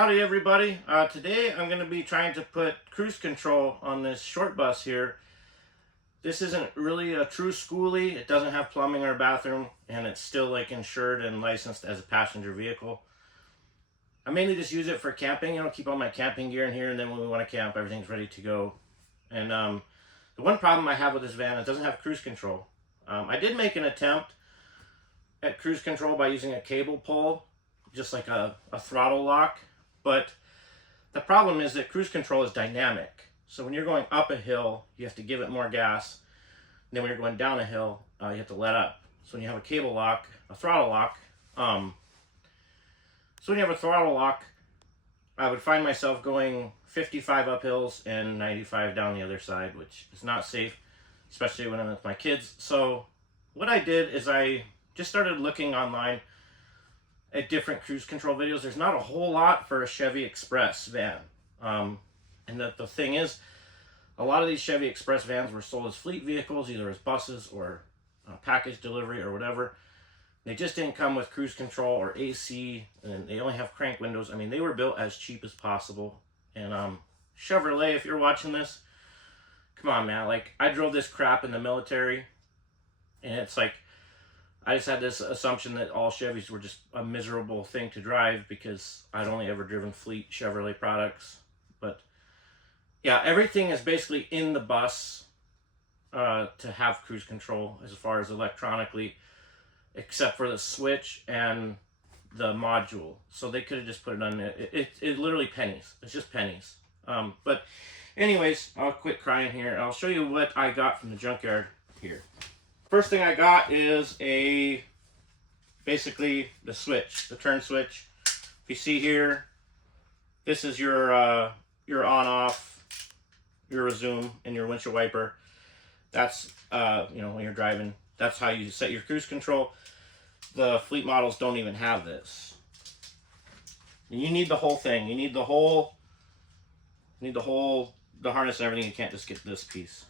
Howdy everybody. Today I'm going to be trying to put cruise control on this short bus here. This isn't really a true Skoolie. It doesn't have plumbing or bathroom, and it's still like insured and licensed as a passenger vehicle. I mainly just use it for camping, keep all my camping gear in here, and then when we want to camp, everything's ready to go. And the one problem I have with this van, it doesn't have cruise control. I did make an attempt at cruise control by using a cable pull, just like a throttle lock. But the problem is that cruise control is dynamic. So when you're going up a hill, you have to give it more gas. And then when you're going down a hill, you have to let up. So when you have a cable lock, a throttle lock, I would find myself going 55 up hills and 95 down the other side, which is not safe, especially when I'm with my kids. So what I did is I just started looking online at different cruise control videos. There's not a whole lot for a Chevy Express van. And the thing is, a lot of these Chevy Express vans were sold as fleet vehicles, either as buses or package delivery or whatever. They just didn't come with cruise control or AC, and they only have crank windows. I mean, they were built as cheap as possible. And Chevrolet, if you're watching this, come on, man. Like, I drove this crap in the military, and it's like, I just had this assumption that all Chevys were just a miserable thing to drive because I'd only ever driven fleet Chevrolet products. But yeah, everything is basically in the bus to have cruise control as far as electronically, except for the switch and the module. So they could have just put it on it literally pennies. It's just pennies. But anyways, I'll quit crying here. I'll show you what I got from the junkyard here. First thing I got is basically the switch, the turn switch. If you see here, this is your on-off, your resume, and your windshield wiper. That's when you're driving, that's how you set your cruise control. The fleet models don't even have this. You need the whole thing. You need the harness and everything. You can't just get this piece.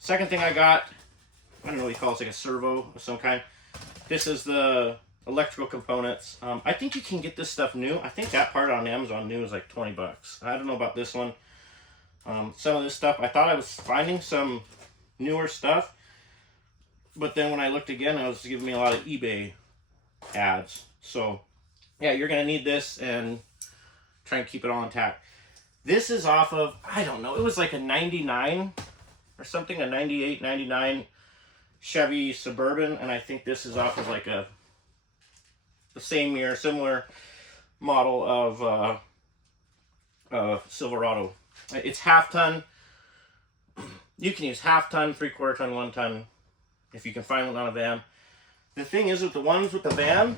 Second thing I got, I don't know what you call it, it's like a servo of some kind. This is the electrical components. I think you can get this stuff new. I think that part on Amazon new is like 20 bucks. I don't know about this one. Some of this stuff, I thought I was finding some newer stuff, but then when I looked again, it was giving me a lot of eBay ads. So yeah, you're gonna need this and try and keep it all intact. This is off of, I don't know, it was like a 99 or something, a 98, 99 Chevy Suburban, and I think this is off of like the same year, similar model of Silverado. It's half ton. You can use half ton, 3/4 ton, 1 ton, if you can find one on a van. The thing is with the ones with the van,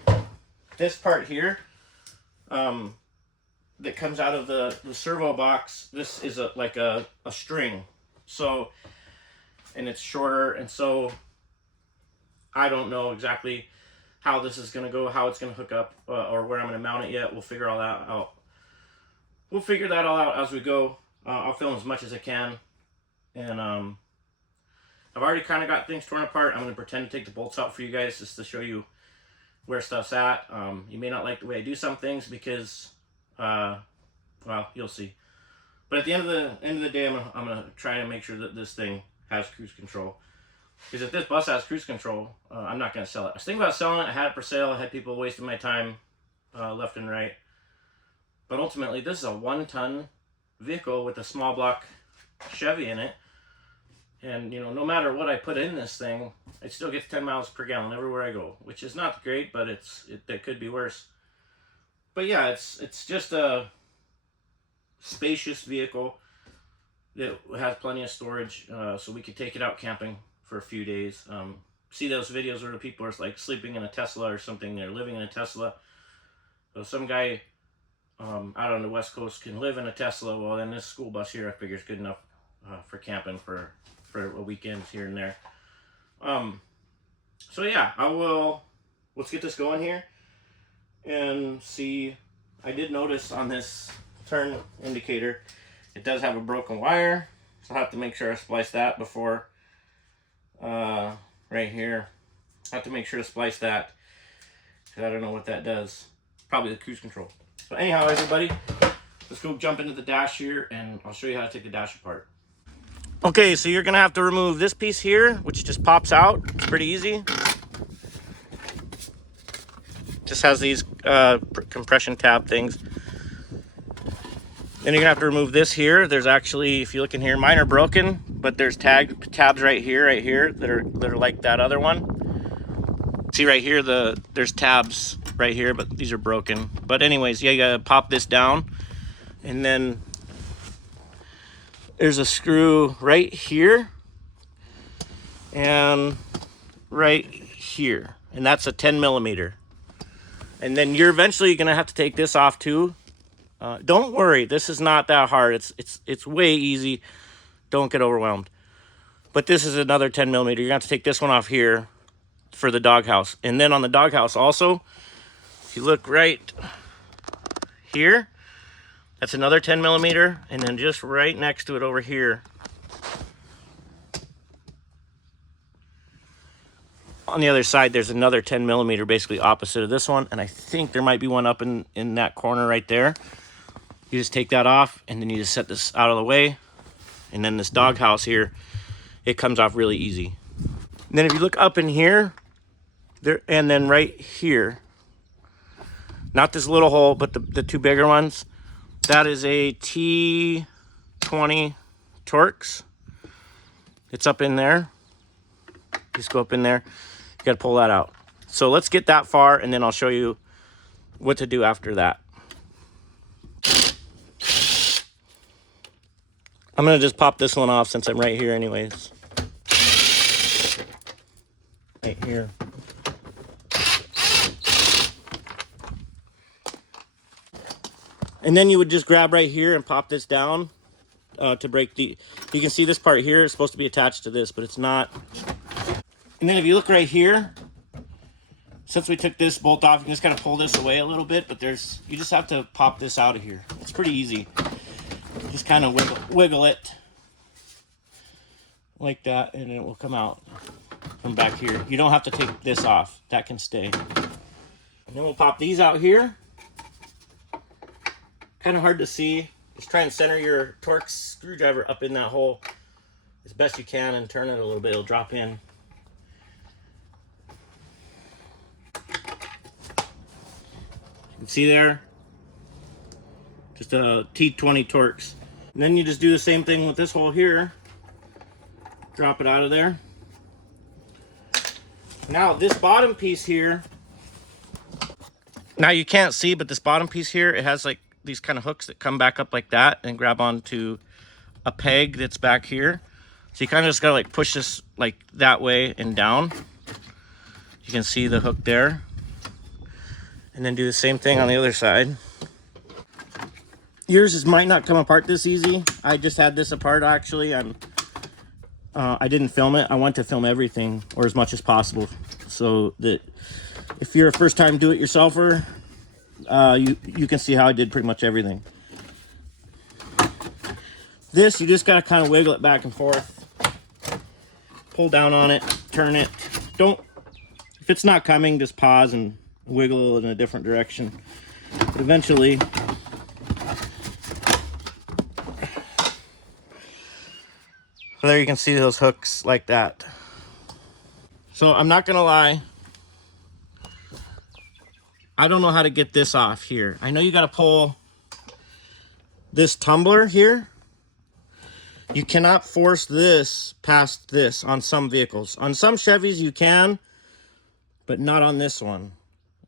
this part here, that comes out of the servo box, this is like a string. So, and it's shorter, and so I don't know exactly how this is going to go, how it's going to hook up, or where I'm going to mount it yet. We'll figure all that out. We'll figure that all out as we go. I'll film as much as I can, and I've already kind of got things torn apart. I'm going to pretend to take the bolts out for you guys just to show you where stuff's at. You may not like the way I do some things because, well, you'll see. But at the end of the day, I'm gonna try and make sure that this thing has cruise control. Because if this bus has cruise control, I'm not gonna sell it. I was thinking about selling it. I had it for sale. I had people wasting my time left and right. But ultimately, this is a 1-ton vehicle with a small block Chevy in it. And no matter what I put in this thing, it still gets 10 miles per gallon everywhere I go, which is not great, but it could be worse. But yeah, it's just a spacious vehicle that has plenty of storage, so we could take it out camping for a few days. See those videos where the people are like sleeping in a Tesla or something, they're living in a Tesla. So some guy out on the West Coast can live in a Tesla. Well, then this school bus here I figure is good enough for camping for a weekend here and there. So yeah, let's get this going here and see. I did notice on this turn indicator, it does have a broken wire, so I'll have to make sure I splice that before, right here. I have to make sure to splice that, because I don't know what that does. probably the cruise control. But anyhow, everybody, let's go jump into the dash here, and I'll show you how to take the dash apart. Okay, so you're gonna have to remove this piece here, which just pops out. It's pretty easy. Just has these compression tab things. Then you're gonna have to remove this here. There's actually, if you look in here, mine are broken, but there's tabs right here that are like that other one. See right here, there's tabs right here, but these are broken. But anyways, yeah, you gotta pop this down, and then there's a screw right here and right here, and that's a 10 millimeter. And then you're eventually gonna have to take this off too. Don't worry, this is not that hard. It's way easy. Don't get overwhelmed. But this is another 10 millimeter. You're gonna have to take this one off here for the doghouse. And then on the doghouse also, if you look right here, that's another 10 millimeter. And then just right next to it over here, on the other side, there's another 10 millimeter basically opposite of this one. And I think there might be one up in that corner right there. You just take that off, and then you just set this out of the way. And then this doghouse here, it comes off really easy. And then if you look up in here, there, and then right here, not this little hole, but the two bigger ones, that is a T20 Torx. It's up in there. Just go up in there. You gotta pull that out. So let's get that far, and then I'll show you what to do after that. I'm gonna just pop this one off since I'm right here anyways. Right here. And then you would just grab right here and pop this down to break the, you can see this part here is supposed to be attached to this, but it's not. And then if you look right here, since we took this bolt off, you can just kind of pull this away a little bit, but there's, you just have to pop this out of here. It's pretty easy. Just kind of wiggle it like that, and it will come out from back here. You don't have to take this off. That can stay. And then we'll pop these out here. Kind of hard to see. Just try and center your Torx screwdriver up in that hole as best you can and turn it a little bit. It'll drop in. You can see there, just a T20 Torx. And then you just do the same thing with this hole here. Drop it out of there. Now this bottom piece here, now you can't see, but this bottom piece here, it has like these kind of hooks that come back up like that and grab onto a peg that's back here. So you kind of just gotta like push this like that way and down. You can see the hook there. And then do the same thing on the other side. Yours might not come apart this easy. I just had this apart actually. I didn't film it. I want to film everything, or as much as possible, so that if you're a first-time do-it-yourselfer, you can see how I did pretty much everything. This, you just gotta kind of wiggle it back and forth. Pull down on it, turn it. Don't, if it's not coming, just pause and wiggle in a different direction. But eventually, so there you can see those hooks like that. So I'm not gonna lie, I don't know how to get this off here. I know you gotta pull this tumbler here. You cannot force this past this on some vehicles. On some Chevys you can, but not on this one.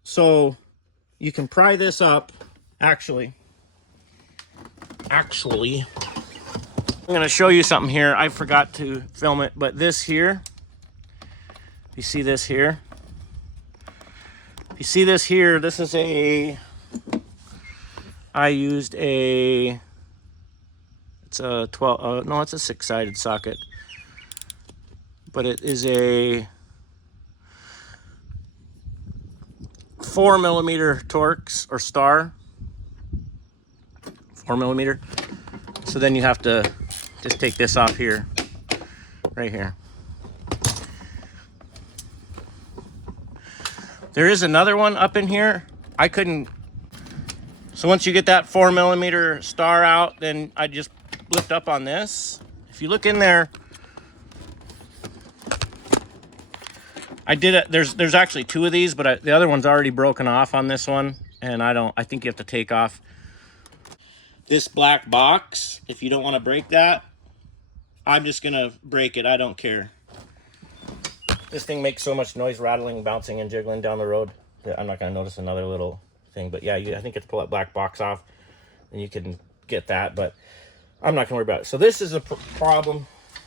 So you can pry this up. Actually, I'm gonna show you something here. I forgot to film it, but this here, you see this here? You see this here, this is I used a, it's a 12, no, it's a 6-sided socket. But it is a 4mm Torx or Star. 4mm. So then you have to just take this off here, right here. There is another one up in here. I couldn't So once you get that 4mm star out, then I just lift up on this. If you look in there, I did it. There's actually 2 of these, but the other one's already broken off on this one, and I think you have to take off this black box. If you don't want to break that, I'm just gonna break it. I don't care. This thing makes so much noise, rattling, bouncing, and jiggling down the road, that I'm not gonna notice another little thing. But yeah, I think you have to pull that black box off, and you can get that. But I'm not gonna worry about it. So this is a problem.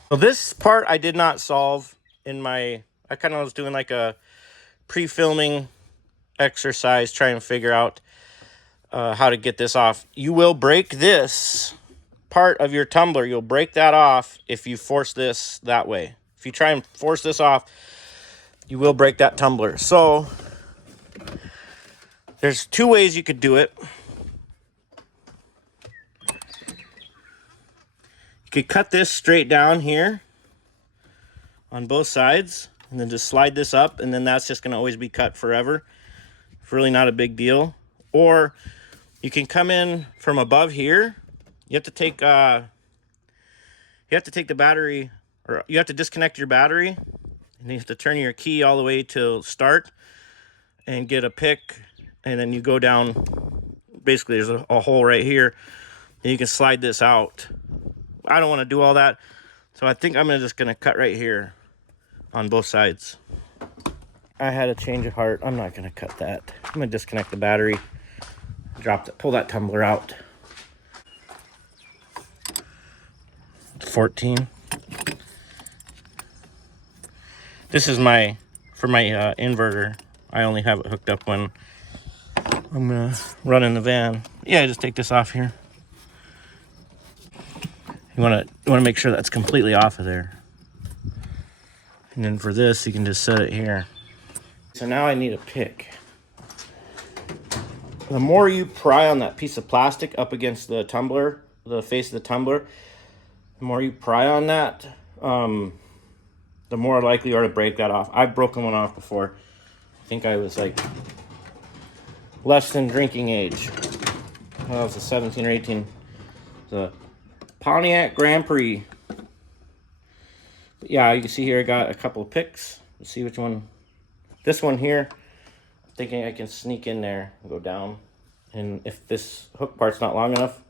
So this part I did not solve in my. I kind of was doing like a pre-filming exercise, trying to figure out how to get this off. You will break this part of your tumbler. You'll break that off if you force this that way. If you try and force this off, you will break that tumbler. So there's 2 ways you could do it. You could cut this straight down here on both sides, and then just slide this up, and then that's just going to always be cut forever. It's really not a big deal. Or you can come in from above here. You have to take the battery, or you have to disconnect your battery, and you have to turn your key all the way to start and get a pick, and then you go down. Basically, there's a hole right here, and you can slide this out. I don't want to do all that, so I think I'm just going to cut right here on both sides. I had a change of heart. I'm not going to cut that. I'm going to disconnect the battery, pull that tumbler out. 14. This is for my inverter. I only have it hooked up when I'm going to run in the van. Yeah, just take this off here. You want to make sure that's completely off of there. And then for this, you can just set it here. So now I need a pick. The more you pry on that piece of plastic up against the tumbler, the face of the tumbler, the more you pry on that, the more likely you are to break that off. I've broken one off before. I think I was like less than drinking age. I was a 17 or 18. The Pontiac Grand Prix. But yeah, you can see here I got a couple of picks. Let's see which one. This one here, I'm thinking I can sneak in there and go down. And if this hook part's not long enough,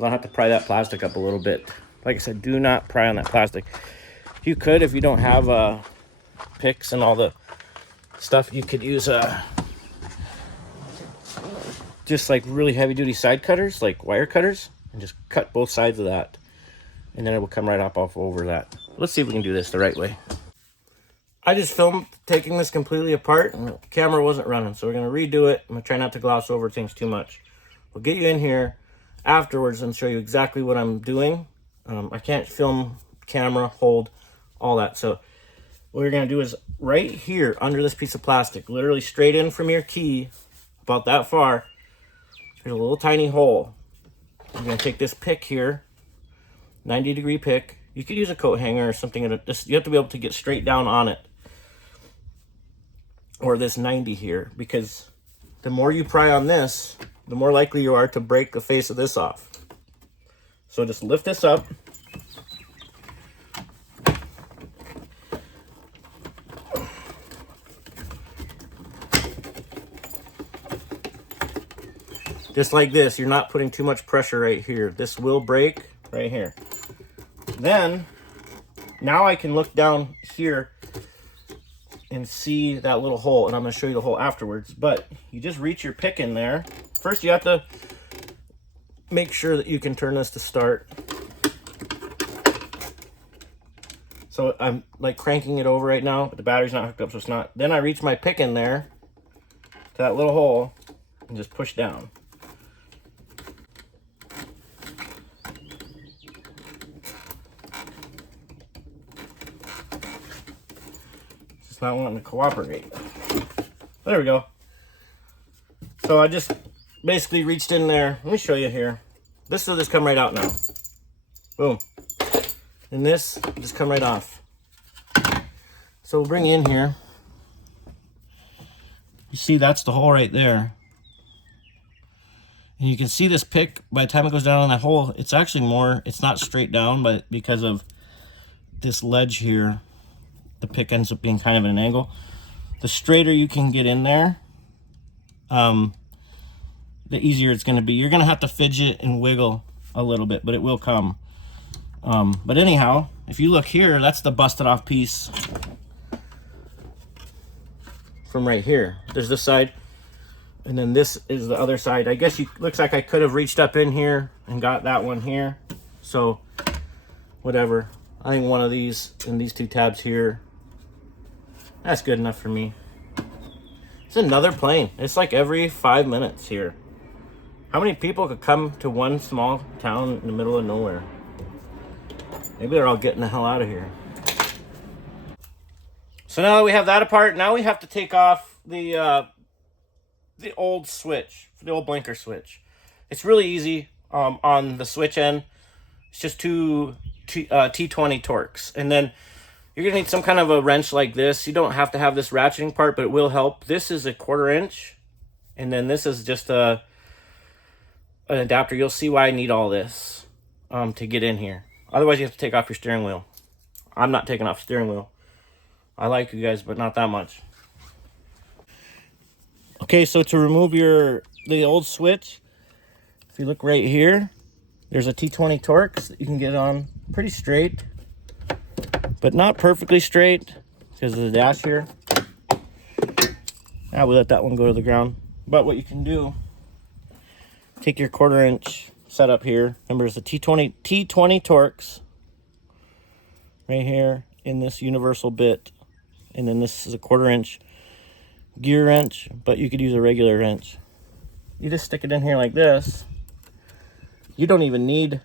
I'll have to pry that plastic up a little bit. Like I said, do not pry on that plastic. You could, if you don't have picks and all the stuff, you could use just like really heavy duty side cutters, like wire cutters, and just cut both sides of that. And then it will come right up off over that. Let's see if we can do this the right way. I just filmed taking this completely apart, and the camera wasn't running, so we're going to redo it. I'm going to try not to gloss over things too much. We'll get you in here afterwards and show you exactly what I'm doing. I can't film, camera, hold, all that. So what we're going to do is right here under this piece of plastic, literally straight in from your key, about that far, there's a little tiny hole. You're going to take this pick here, 90-degree pick. You could use a coat hanger or something. You have to be able to get straight down on it. Or this 90 here, because the more you pry on this, the more likely you are to break the face of this off. So just lift this up. Just like this, you're not putting too much pressure right here. This will break right here. Then, now I can look down here and see that little hole, and I'm going to show you the hole afterwards. But you just reach your pick in there. First, you have to make sure that you can turn this to start. So I'm like cranking it over right now, but the battery's not hooked up, so it's not. Then I reach my pick in there to that little hole and just push down. It's not wanting to cooperate. There we go. So I just basically reached in there. Let me show you here. This will just come right out now. Boom. And this will just come right off. So we'll bring you in here. You see that's the hole right there. And you can see this pick, by the time it goes down on that hole, it's actually more, it's not straight down, but because of this ledge here, the pick ends up being kind of at an angle. The straighter you can get in there, the easier it's going to be. You're going to have to fidget and wiggle a little bit, but it will come. But anyhow, if you look here, that's the busted off piece from right here. There's this side, and then this is the other side. I guess looks like I could have reached up in here and got that one here. So whatever. I think one of these and these two tabs here, that's good enough for me. It's another plane. It's like every 5 minutes here. How many people could come to one small town in the middle of nowhere? Maybe they're all getting the hell out of here. So now that we have that apart, now we have to take off the old switch, the old blinker switch. It's really easy on the switch end. It's just two T20 Torx. And then you're going to need some kind of a wrench like this. You don't have to have this ratcheting part, but it will help. This is a 1/4 inch. And then this is just an adapter. You'll see why I need all this to get in here. Otherwise, you have to take off your steering wheel. I'm not taking off the steering wheel. I like you guys, but not that much. Okay, so to remove the old switch, if you look right here, there's a T20 Torx that you can get on pretty straight, but not perfectly straight because of the dash here. Now we let that one go to the ground. But what you can do, take your 1/4 inch setup here. Remember, it's a T20 Torx right here in this universal bit, and then this is a 1/4 inch gear wrench, but you could use a regular wrench. You just stick it in here like this. You don't even need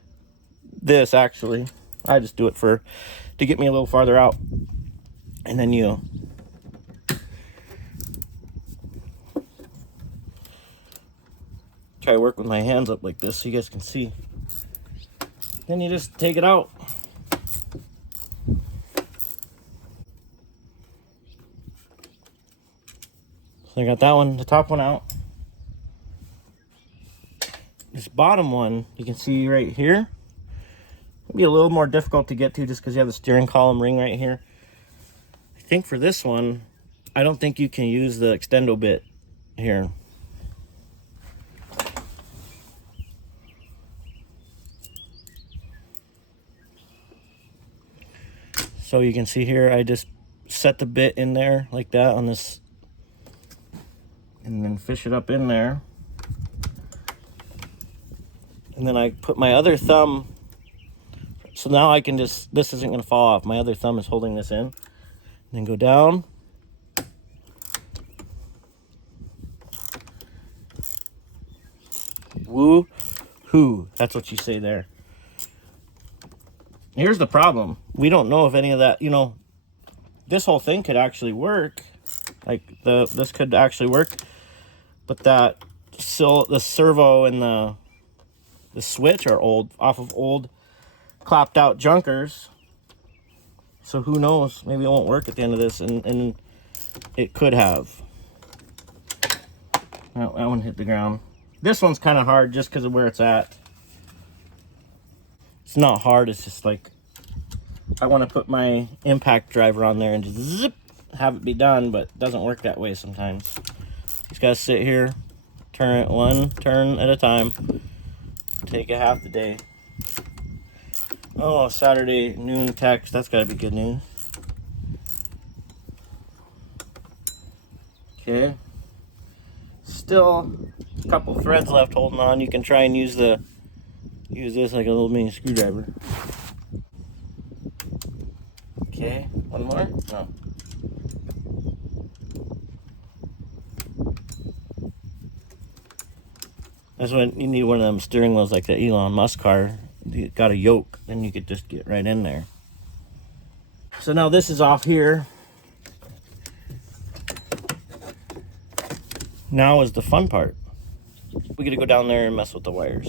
this, actually. I just do it to get me a little farther out, and then you try to work with my hands up like this so you guys can see. Then you just take it out. So I got that one, the top one out. This bottom one, you can see right here, it'll be a little more difficult to get to just because you have the steering column ring right here. I think for this one, I don't think you can use the extendo bit here. So you can see here, I just set the bit in there like that on this, and then fish it up in there. And then I put my other thumb, so now I can this isn't gonna fall off. My other thumb is holding this in. And then go down. Woo-hoo, that's what you say there. Here's the problem. We don't know if any of that, this whole thing could actually work. Like this could actually work, but the servo and the switch are off of old clapped out junkers. So who knows? Maybe it won't work at the end of this, and it could have. That one hit the ground. This one's kind of hard just because of where it's at. It's not hard, it's just like I want to put my impact driver on there and just zip, have it be done, but it doesn't work that way sometimes. Just gotta sit here, turn it one turn at a time. Take it half the day. Oh, Saturday noon text. That's gotta be good news. Okay. Still a couple threads left holding on. You can try and use this like a little mini screwdriver. Okay, one more? No. That's when you need one of them steering wheels like the Elon Musk car. You got a yoke, then you could just get right in there. So now this is off here. Now is the fun part. We get to go down there and mess with the wires.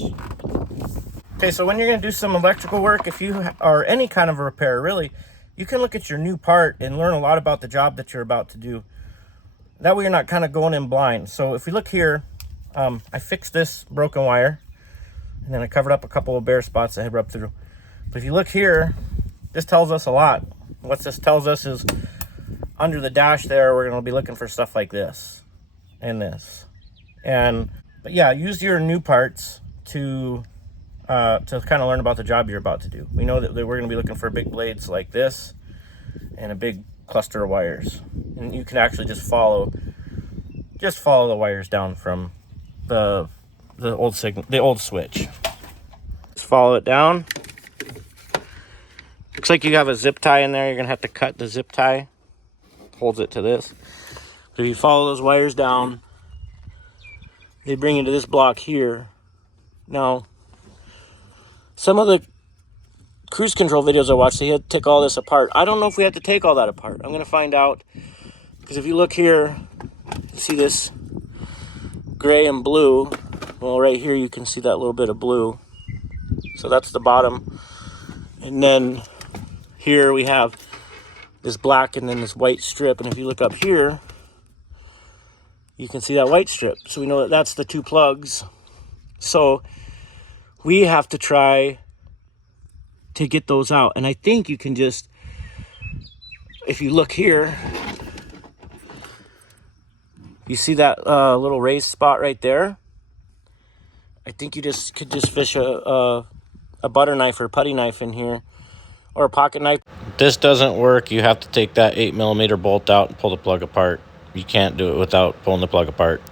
Okay, so when you're gonna do some electrical work, if you are any kind of a repair, really, you can look at your new part and learn a lot about the job that you're about to do. That way you're not kind of going in blind. So if we look here, I fixed this broken wire, and then I covered up a couple of bare spots that had rubbed through. But if you look here, this tells us a lot. What this tells us is under the dash there, we're going to be looking for stuff like this and this. But yeah, use your new parts to kind of learn about the job you're about to do. We know that we're going to be looking for big blades like this and a big cluster of wires. And you can actually just follow the wires down from the old switch. Just follow it down. Looks like you have a zip tie in there. You're going to have to cut the zip tie. Holds it to this. But if you follow those wires down, they bring you to this block here. Now, some of the cruise control videos I watched, they had to take all this apart. I don't know if we have to take all that apart. I'm going to find out. Because if you look here, see this gray and blue. Well, right here you can see that little bit of blue. So that's the bottom. And then here we have this black and then this white strip. And if you look up here, you can see that white strip. So we know that that's the two plugs. So we have to try to get those out. And I think you can just, if you look here, you see that little raised spot right there? I think you could just fish a butter knife or putty knife in here, or a pocket knife. This doesn't work. You have to take that 8mm bolt out and pull the plug apart. You can't do it without pulling the plug apart.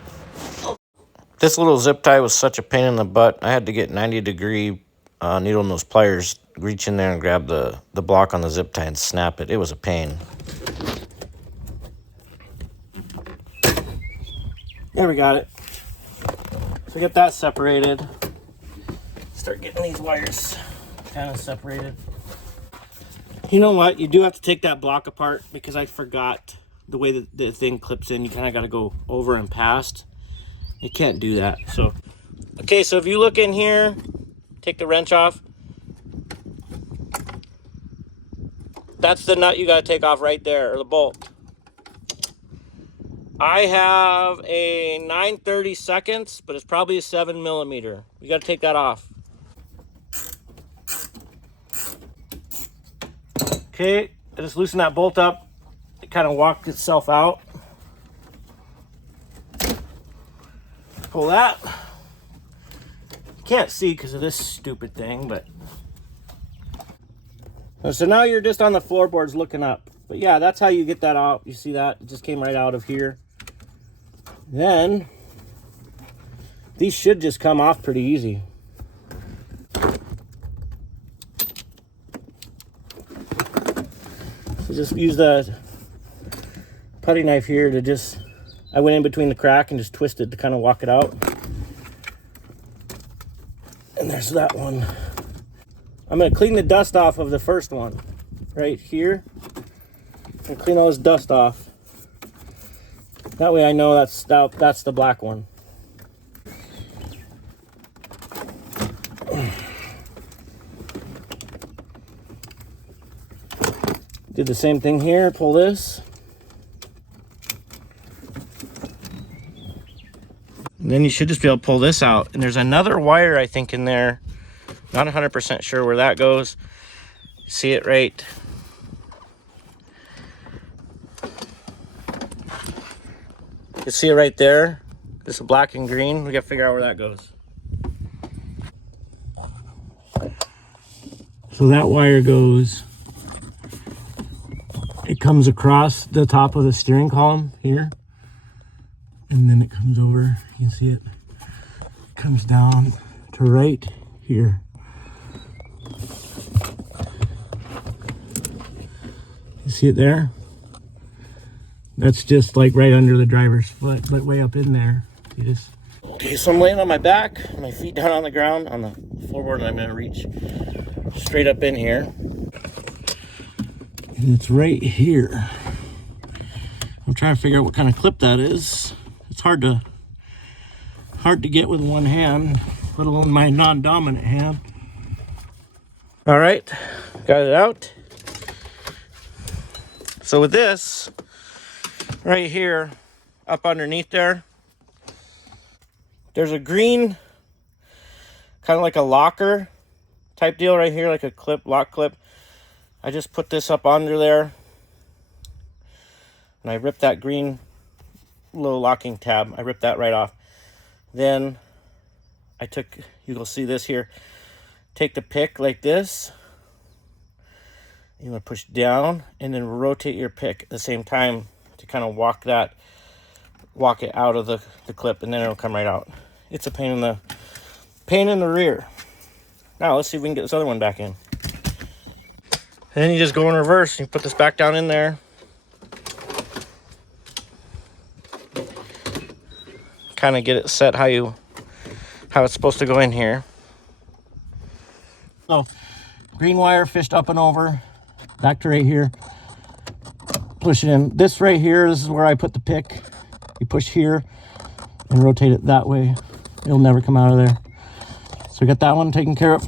This little zip tie was such a pain in the butt. I had to get 90-degree needle nose pliers, reach in there and grab the block on the zip tie and snap it. It was a pain. There, we got it. So get that separated. Start getting these wires kind of separated. You know what? You do have to take that block apart because I forgot the way that the thing clips in. You kind of got to go over and past. You can't do that. So, okay, so if you look in here, take the wrench off. That's the nut you got to take off right there, or the bolt. I have a 9/32, but it's probably a 7mm. You got to take that off. Okay, I just loosen that bolt up. It kind of walked itself out. Pull that. Can't see because of this stupid thing, but. So now you're just on the floorboards looking up. But yeah, that's how you get that out. You see that? It just came right out of here. Then, these should just come off pretty easy. So just use the putty knife here to just, I went in between the crack and just twisted to kind of walk it out. And there's that one. I'm going to clean the dust off of the first one right here. And clean all this dust off. That way I know that's the black one. Did the same thing here, pull this. And then you should just be able to pull this out. And there's another wire, I think, in there. Not 100% sure where that goes. See it right. You see it right there. This is black and green. We got to figure out where that goes. So that wire goes, it comes across the top of the steering column here. And then it comes over, you can see it, comes down to right here. You see it there? That's just like right under the driver's foot, but way up in there. You just... Okay, so I'm laying on my back, my feet down on the ground, on the floorboard, and I'm gonna reach straight up in here. And it's right here. I'm trying to figure out what kind of clip that is. It's hard to get with one hand, let alone my non-dominant hand. All right, got it out. So with this, right here, up underneath there, There's a green, kind of like a locker type deal right here, like a clip, lock clip. I just put this up under there, and I ripped that green little locking tab. I ripped that right off. Then I took, you will see this here, take the pick like this. You want to push down and then rotate your pick at the same time to kind of walk it out of the clip, and then it'll come right out. It's a pain in the rear. Now let's see if we can get this other one back in. And then you just go in reverse. You put this back down in there. Kind of get it set how it's supposed to go in here. So green wire fished up and over, back to right here. Push it in. This right here, this is where I put the pick. You push here and rotate it that way. It'll never come out of there. So we got that one taken care of.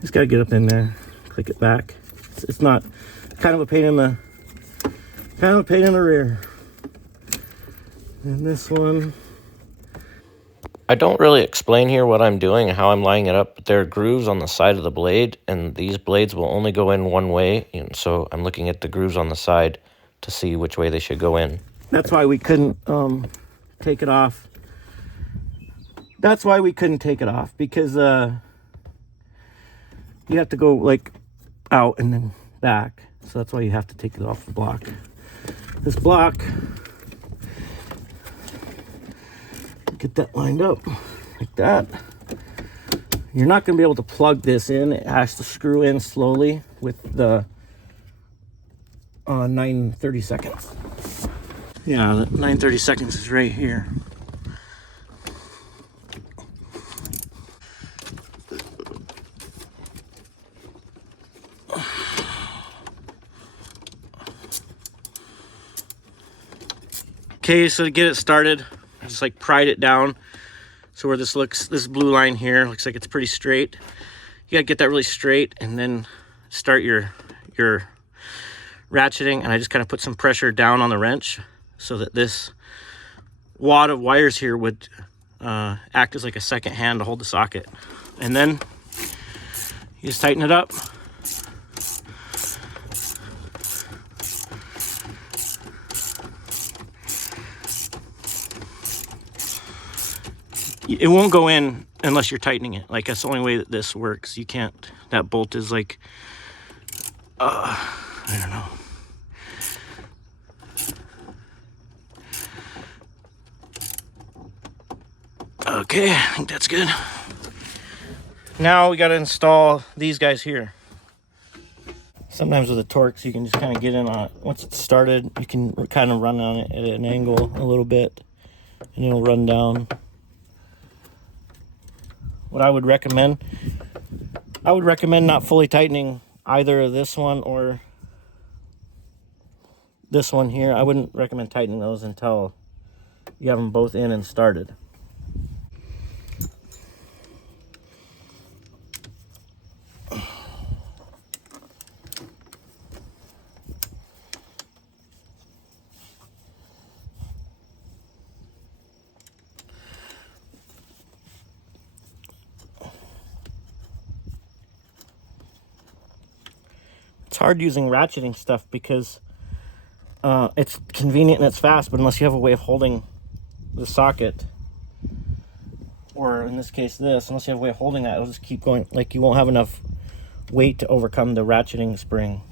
Just gotta get up in there, click it back. It's not kind of a pain in the rear. And this one, I don't really explain here what I'm doing and how I'm lining it up, but there are grooves on the side of the blade, and these blades will only go in one way, and so I'm looking at the grooves on the side to see which way they should go in. That's why we couldn't take it off. That's why we couldn't take it off, because you have to go like out and then back. So that's why you have to take it off the block. This block, get that lined up like that. You're not going to be able to plug this in. It has to screw in slowly with the 9/32. Yeah, the 9/32 is right here. Okay, so to get it started, I just like pried it down. So where this blue line here looks like it's pretty straight. You gotta get that really straight and then start your ratcheting. And I just kind of put some pressure down on the wrench so that this wad of wires here would act as like a second hand to hold the socket. And then you just tighten it up. It won't go in unless you're tightening it. Like, that's the only way that this works. You can't, that bolt is like, I don't know. Okay, I think that's good. Now we got to install these guys here. Sometimes with the Torx, you can just kind of get in on it. Once it's started, you can kind of run on it at an angle a little bit, and it'll run down. What I would recommend not fully tightening either this one or this one here. I wouldn't recommend tightening those until you have them both in and started. It's hard using ratcheting stuff because it's convenient and it's fast, but unless you have a way of holding the socket, or in this case this, unless you have a way of holding that, it'll just keep going. Like, you won't have enough weight to overcome the ratcheting spring.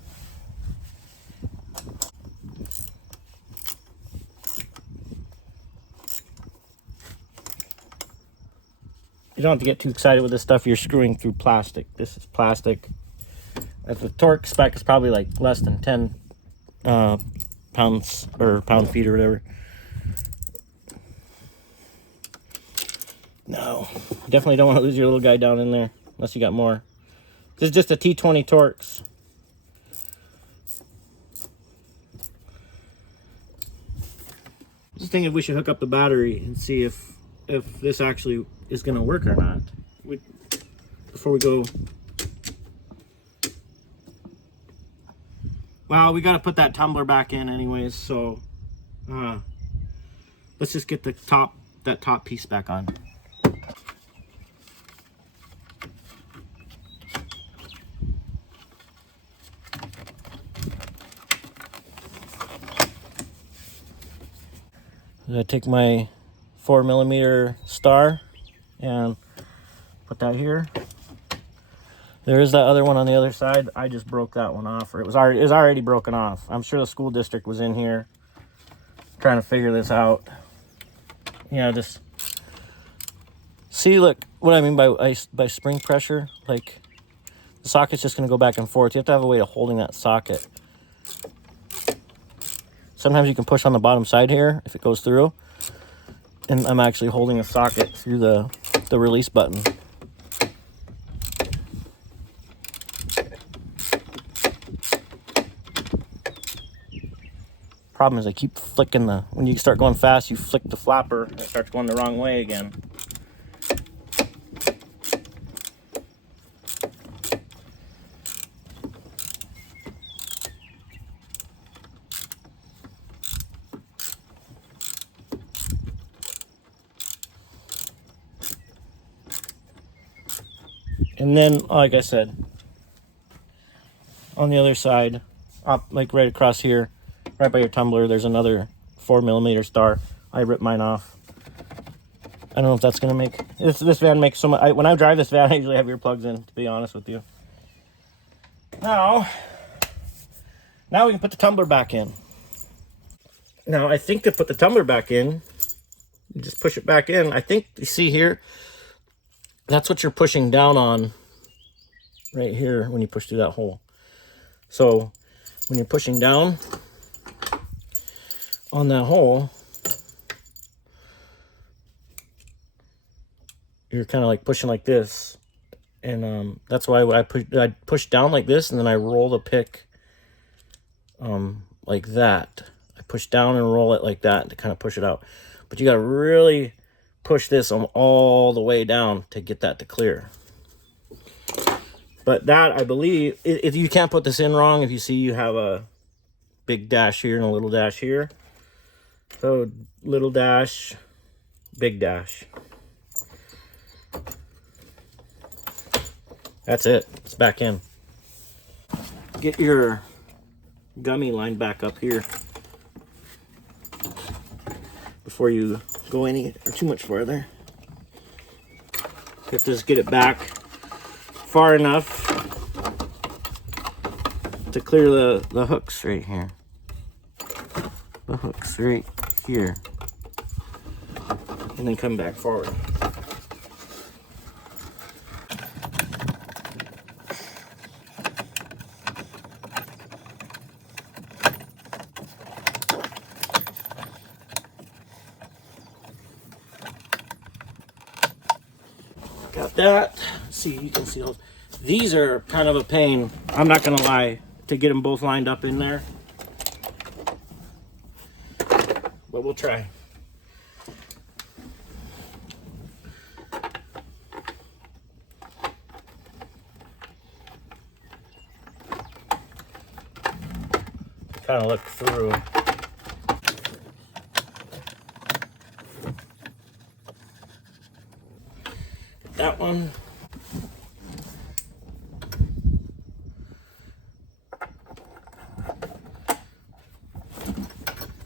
You don't have to get too excited with this stuff. You're screwing through plastic. This is plastic. The torque spec is probably like less than 10 pounds or pound-feet or whatever. No, definitely don't want to lose your little guy down in there unless you got more. This is just a T20 Torx. Just thinking if we should hook up the battery and see if this actually is going to work or not. before we go. Well, we got to put that tumbler back in anyways, so let's just get that top piece back on. I take my 4mm star and put that here. There is that other one on the other side. I just broke that one off, or it was already broken off. I'm sure the school district was in here trying to figure this out. Yeah, just see, look what I mean by spring pressure. Like the socket's just going to go back and forth. You have to have a way of holding that socket. Sometimes you can push on the bottom side here if it goes through. And I'm actually holding a socket through the release button. Problem is I keep flicking when you start going fast, you flick the flapper and it starts going the wrong way again. And then, like I said, on the other side, up like right across here, right by your tumbler, there's another 4mm star. I ripped mine off. I don't know if that's gonna make this van makes so much. When I drive this van, I usually have earplugs in, to be honest with you. Now we can put the tumbler back in. Now I think to put the tumbler back in, you just push it back in. I think you see here, that's what you're pushing down on right here when you push through that hole. So when you're pushing down on that hole, you're kind of like pushing like this. And that's why I push down like this, and then I roll the pick like that. I push down and roll it like that to kind of push it out. But you got to really push this all the way down to get that to clear. But that, I believe, if you can't put this in wrong, if you see you have a big dash here and a little dash here. So little dash, big dash. That's it. It's back in. Get your gummy line back up here before you go any or too much farther. You have to just get it back far enough to clear the hooks right here. The hooks right here. And then come back forward. Got that. See, you can see these are kind of a pain. I'm not gonna lie, to get them both lined up in there. But we'll try. Kind of look through. That one.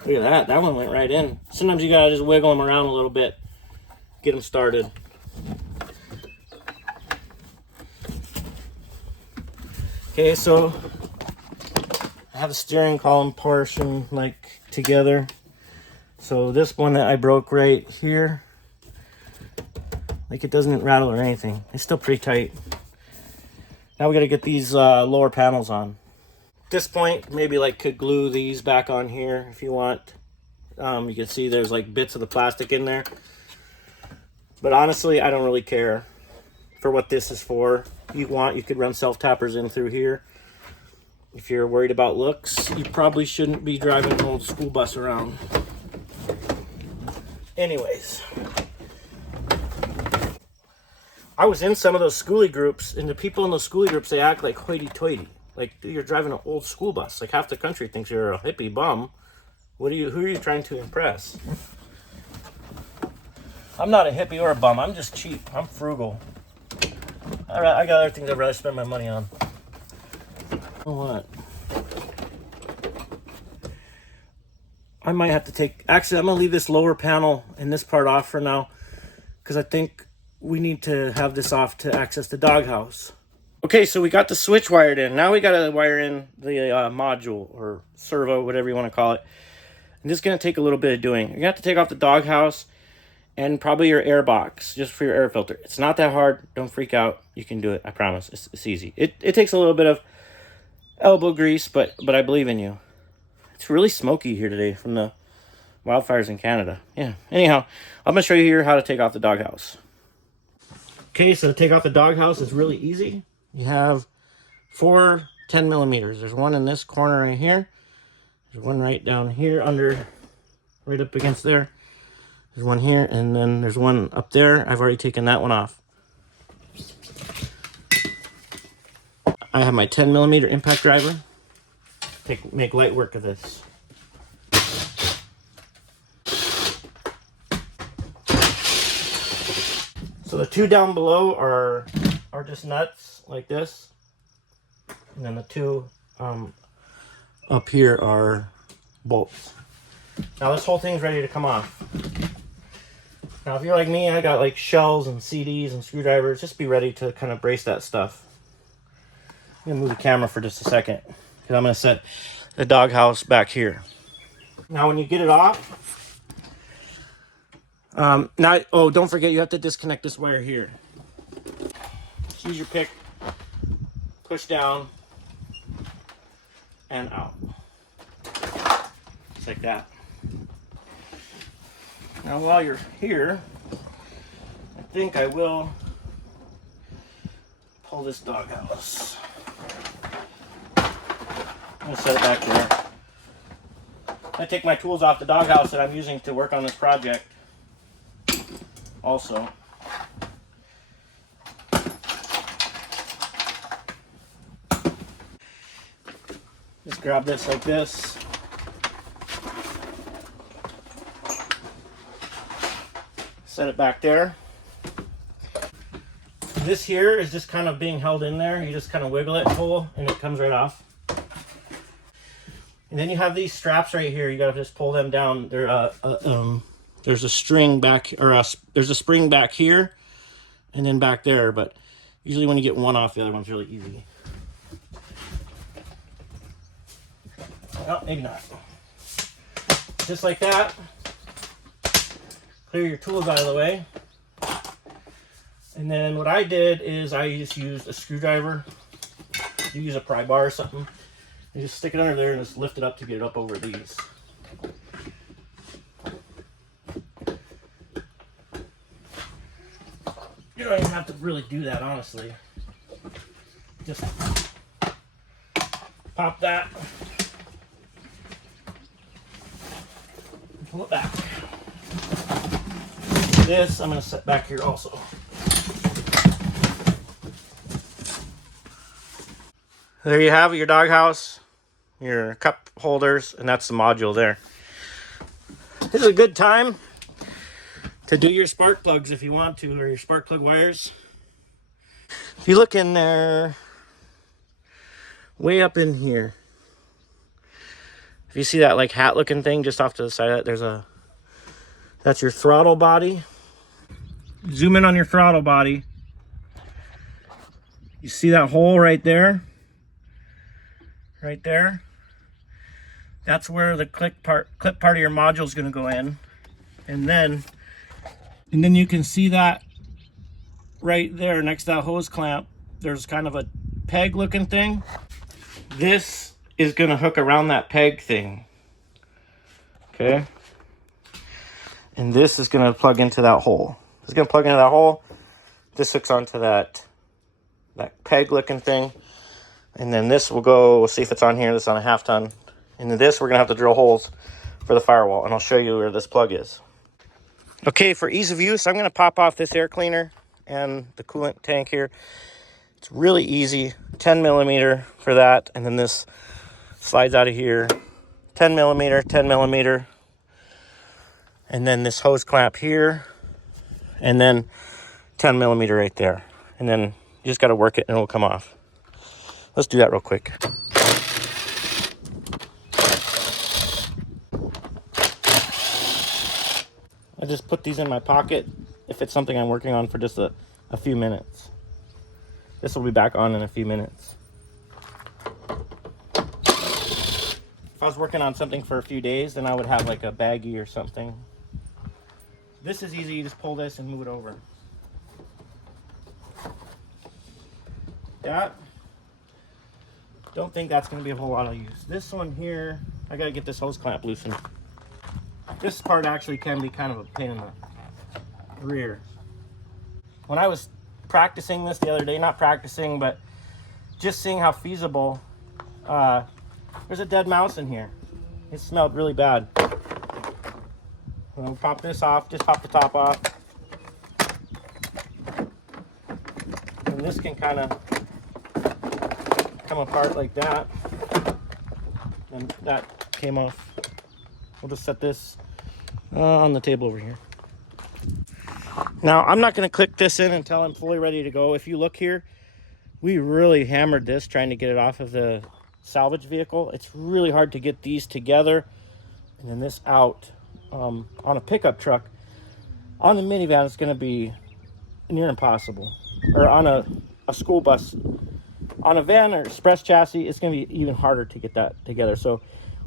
Look at that. That one went right in. Sometimes you gotta just wiggle them around a little bit, get them started. Okay, so I have the steering column portion like together. So this one that I broke right here, like it doesn't rattle or anything. It's still pretty tight. Now we got to get these lower panels on. At this point, maybe like could glue these back on here if you want. You can see there's like bits of the plastic in there. But honestly, I don't really care for what this is for. You could run self-tappers in through here. If you're worried about looks, you probably shouldn't be driving an old school bus around. Anyways. I was in some of those Skoolie groups, and the people in those Skoolie groups, they act like hoity-toity. Like, dude, you're driving an old school bus. Like, half the country thinks you're a hippie bum. Who are you trying to impress? I'm not a hippie or a bum. I'm just cheap. I'm frugal. I got other things I'd rather spend my money on. What? I might have to take... Actually, I'm going to leave this lower panel and this part off for now, because I think we need to have this off to access the doghouse. Okay, so we got the switch wired in. Now we got to wire in the module, or servo, whatever you want to call it. And this is going to take a little bit of doing. You're going to have to take off the doghouse and probably your air box, just for your air filter. It's not that hard. Don't freak out. You can do it. I promise. It's easy. It takes a little bit of elbow grease, but I believe in you. It's really smoky here today from the wildfires in Canada. Yeah. Anyhow, I'm going to show you here how to take off the doghouse. Okay, so to take off the doghouse is really easy. You have 4 10 millimeters. There's one in this corner right here. There's one right down here under, right up against there. There's one here, and then there's one up there. I've already taken that one off. I have my 10 millimeter impact driver. Make light work of this. So the 2 down below are just nuts like this, and then the 2 up here are bolts. Now this whole thing's ready to come off. Now if you're like me, I got like shells and CDs and screwdrivers. Just be ready to kind of brace that stuff. I'm gonna move the camera for just a second, because I'm gonna set the doghouse back here. Now when you get it off, don't forget you have to disconnect this wire here. Just use your pick, push down and out. Just like that. Now while you're here, I think I will pull this doghouse. I'm gonna set it back there. I take my tools off the doghouse that I'm using to work on this project also. Just grab this like this. Set it back there. This here is just kind of being held in there. You just kind of wiggle it and pull, and it comes right off. And then you have these straps right here. You gotta just pull them down. There's a string back, or there's a spring back here, and then back there. But usually when you get one off, the other one's really easy. Oh, maybe not. Just like that. Clear your tools out of the way. And then what I did is I just used a screwdriver. You use a pry bar or something. You just stick it under there and just lift it up to get it up over these. You don't even have to really do that, honestly. Just pop that. Pull it back. This I'm going to set back here also. There you have it, your doghouse, your cup holders, and that's the module there. This is a good time to do your spark plugs if you want to, or your spark plug wires. If you look in there, way up in here, if you see that like hat looking thing just off to the side of that, that's your throttle body. Zoom in on your throttle body. You see that hole right there? Right there. That's where the clip part of your module is going to go in. And then you can see that right there next to that hose clamp. There's kind of a peg looking thing. This is going to hook around that peg thing. Okay. And this is going to plug into that hole. It's going to plug into that hole. This hooks onto that peg looking thing. And then this will go, we'll see if it's on here. This is on a 1/2 ton. And then this, we're going to have to drill holes for the firewall. And I'll show you where this plug is. Okay, for ease of use, I'm going to pop off this air cleaner. and the coolant tank here. It's really easy, 10 millimeter for that, and then this slides out of here, 10 millimeter, 10 millimeter, and then this hose clamp here, and then 10 millimeter right there, and then you just got to work it and it will come off. Let's do that real quick. I just put these in my pocket if it's something I'm working on for just a few minutes. This will be back on in a few minutes. If I was working on something for a few days, then I would have like a baggie or something. This is easy, you just pull this and move it over. That, don't think that's going to be a whole lot of use. This one here, I got to get this hose clamp loosened. This part actually can be kind of a pain in the rear. When I was practicing this the other day, not practicing, but just seeing how feasible, there's a dead mouse in here. It smelled really bad. We'll pop this off, just pop the top off. And this can kind of come apart like that. And that came off. We'll just set this on the table over here. Now, I'm not going to click this in until I'm fully ready to go. If you look here, we really hammered this trying to get it off of the salvage vehicle. It's really hard to get these together and then this out. On a pickup truck, on the minivan, it's going to be near impossible. Or on a school bus, on a van or express chassis, it's going to be even harder to get that together. So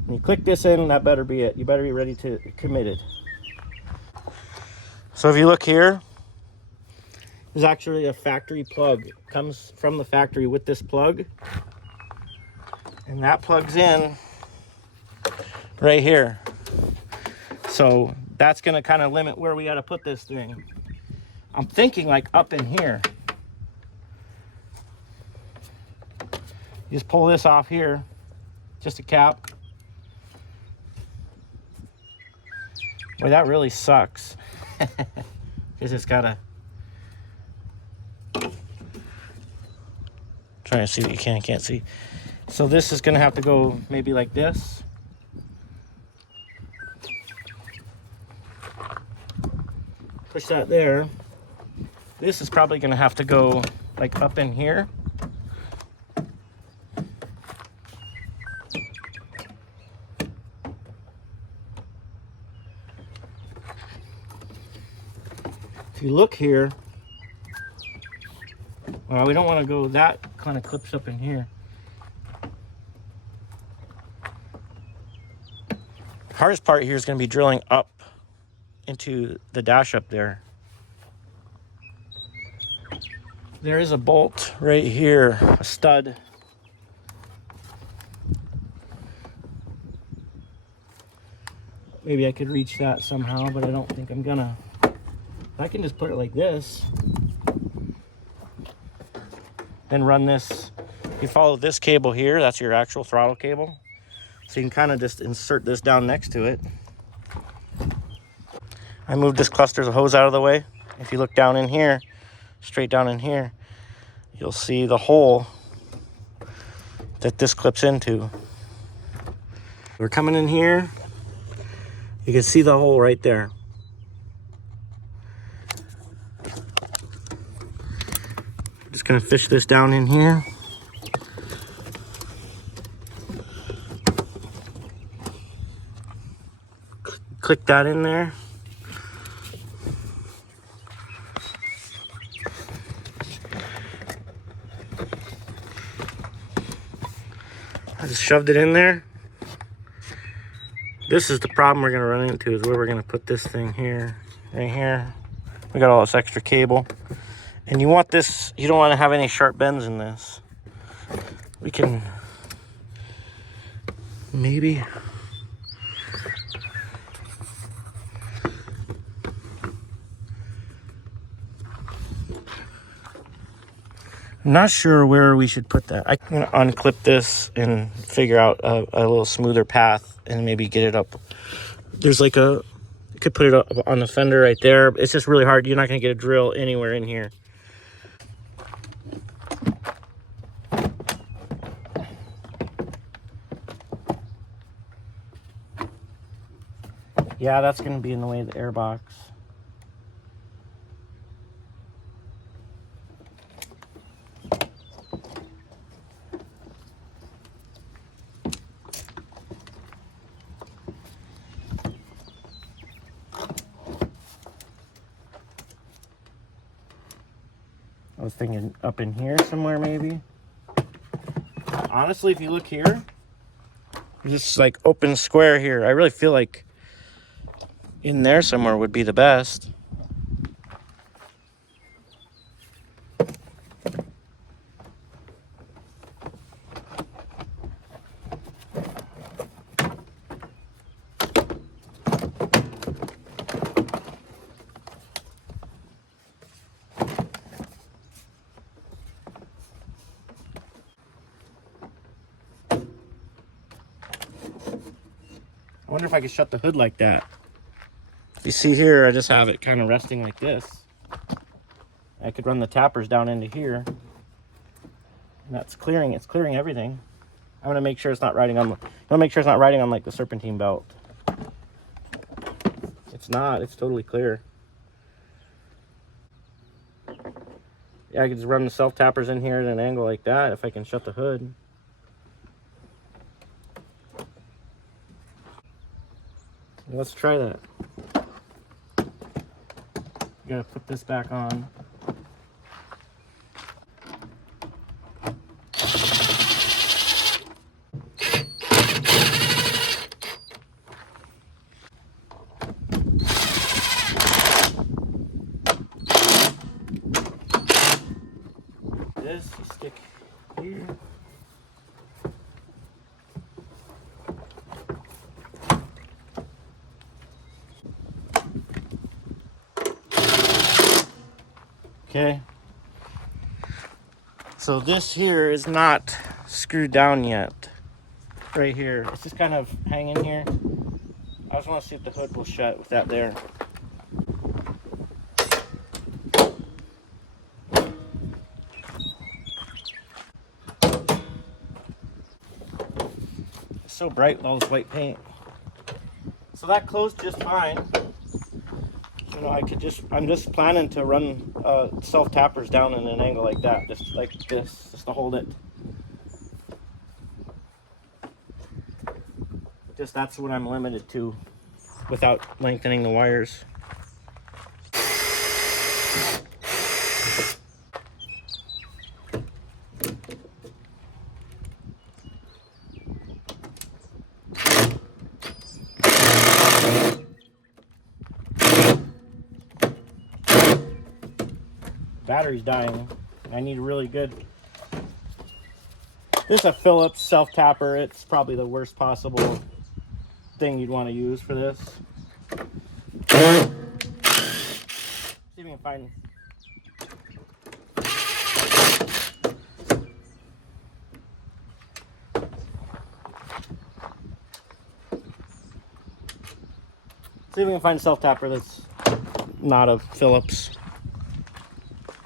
when you click this in, that better be it. You better be ready to committed. So if you look here, there's actually a factory plug. It comes from the factory with this plug, and that plugs in right here. So that's going to kind of limit where we got to put this thing. I'm thinking like up in here. You just pull this off here, just a cap. Boy, that really sucks. Because it's got to... Trying to see what you can't see. So this is going to have to go maybe like this. Push that there. This is probably going to have to go like up in here. If you look here, well, we don't want to go, that kind of clips up in here. The hardest part here is going to be drilling up into the dash up there. There is a bolt right here, a stud. Maybe I could reach that somehow, but I don't think I'm gonna. I can just put it like this. Then run this. You follow this cable here, that's your actual throttle cable. So you can kind of just insert this down next to it. I moved this cluster's hose out of the way. If you look down in here, straight down in here, you'll see the hole that this clips into. We're coming in here. You can see the hole right there. Just gonna fish this down in here. Click that in there. I just shoved it in there. This is the problem we're gonna run into, is where we're gonna put this thing here, right here. We got all this extra cable. And you want this, you don't want to have any sharp bends in this. We can maybe. I'm not sure where we should put that. I'm going to unclip this and figure out a little smoother path and maybe get it up. There's like a, you could put it up on the fender right there. It's just really hard. You're not going to get a drill anywhere in here. Yeah, that's going to be in the way of the air box. I was thinking up in here somewhere, maybe. Honestly, if you look here, there's this like open square here. I really feel like in there somewhere would be the best. I wonder if I could shut the hood like that. You see here, I just have it kind of resting like this. I could run the tappers down into here. And that's clearing, it's clearing everything. I'm gonna make sure it's not riding on like the serpentine belt. It's not, it's totally clear. Yeah, I could just run the self tappers in here at an angle like that if I can shut the hood. Let's try that. Gotta put this back on. This you stick here. Okay, so this here is not screwed down yet. Right here, it's just kind of hanging here. I just want to see if the hood will shut with that there. It's so bright with all this white paint. So that closed just fine. You know, I'm just planning to run self tappers down in an angle like that, just like this, just to hold it. Just that's what I'm limited to without lengthening the wires. Battery's dying. I need a really good. This is a Phillips self tapper. It's probably the worst possible thing you'd want to use for this. See if we can find. See if we can find a self tapper that's not a Phillips.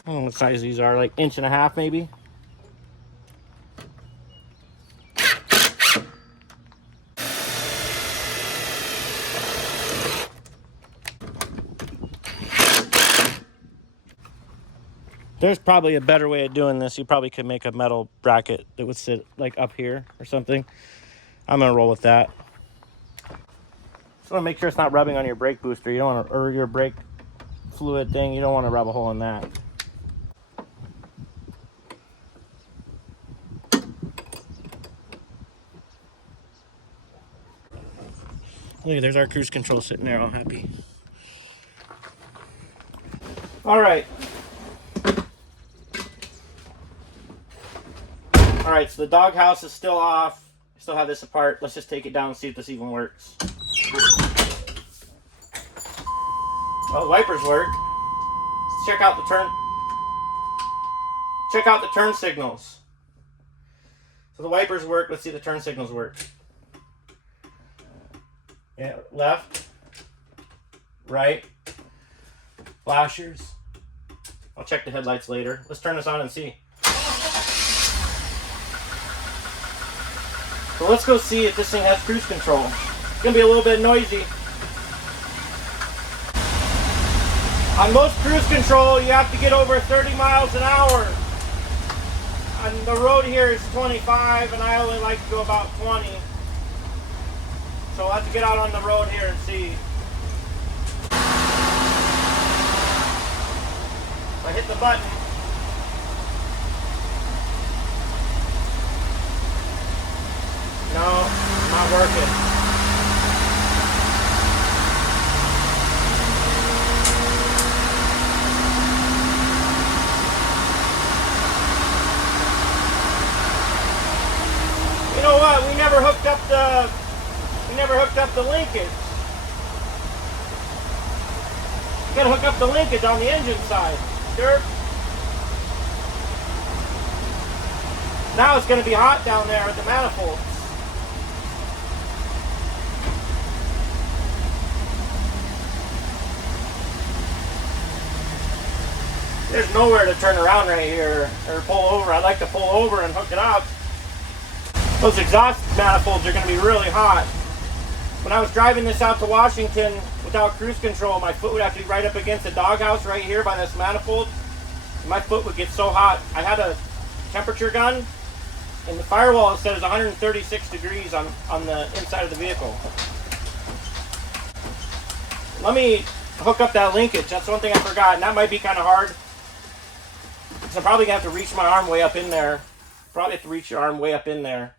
I don't know what size these are, like 1.5 inches maybe. There's probably a better way of doing this. You probably could make a metal bracket that would sit like up here or something. I'm gonna roll with that. Just wanna make sure it's not rubbing on your brake booster. You don't want to, or your brake fluid thing. You don't want to rub a hole in that. Look, there's our cruise control sitting there all happy. All right. All right, so the doghouse is still off. I still have this apart. Let's just take it down and see if this even works. Well, the wipers work. Let's check out the turn. Check out the turn signals. So the wipers work. Let's see if the turn signals work. Yeah, left, right, flashers. I'll check the headlights later. Let's turn this on and see. So let's go see if this thing has cruise control. It's gonna be a little bit noisy. On most cruise control, you have to get over 30 miles an hour. On the road here is 25, and I only like to go about 20. So I'll have to get out on the road here and see. I hit the button. No, not working. You know what? We never hooked up the linkage. You gotta hook up the linkage on the engine side. Sure. Now it's gonna be hot down there at the manifolds. There's nowhere to turn around right here or pull over. I'd like to pull over and hook it up. Those exhaust manifolds are going to be really hot. When I was driving this out to Washington without cruise control, my foot would have to be right up against the doghouse right here by this manifold. And my foot would get so hot. I had a temperature gun, and the firewall said it's 136 degrees on the inside of the vehicle. Let me hook up that linkage. That's one thing I forgot, and that might be kind of hard. Because I'm probably going to have to reach my arm way up in there. Probably have to reach your arm way up in there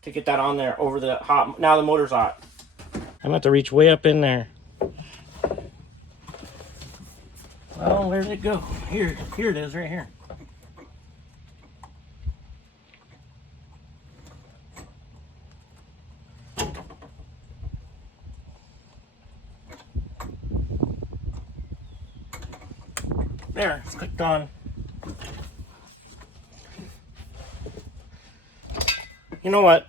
to get that on there over the hot. Now the motor's hot. I'm gonna have to reach way up in there. Well, where did it go? Here it is, right here. There, it's clicked on. You know what?